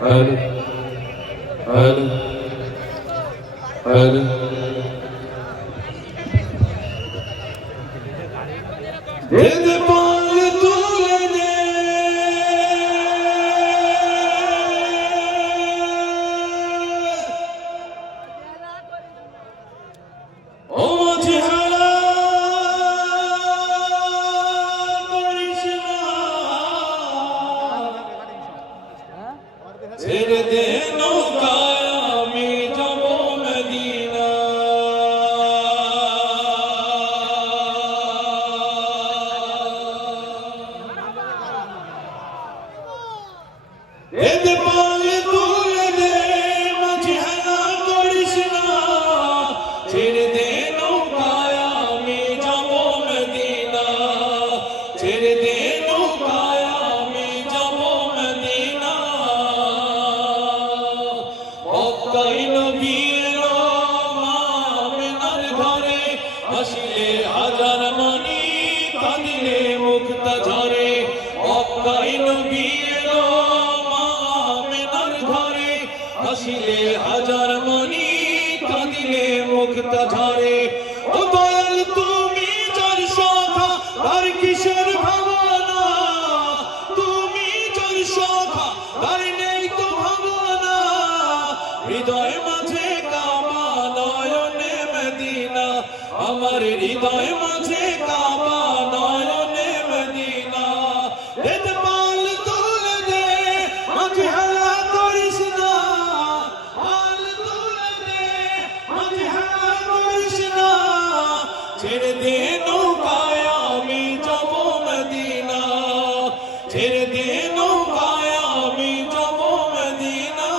హరి హరి హరి ఏది ছেড়ে দে হাজার মনি কাঁদিলে মুক্তা ঝরে হাজার মনি কাঁদিলে মুক্তা ঝরে। তুমি যার তার কিসের ভাবনা? তুমি যার সখা নেই তো ভাবনা। হৃদয় মাঝে আমার হৃদয় মাঝে কাবা নয়নে মদিনা। এতে পাল তুলে দে, মাঝে হালা করিস না। পাল তুলে দে, মাঝে হালা করিস না। ছেড়ে দে নৌকায় আমি আমি যাব মদিনা।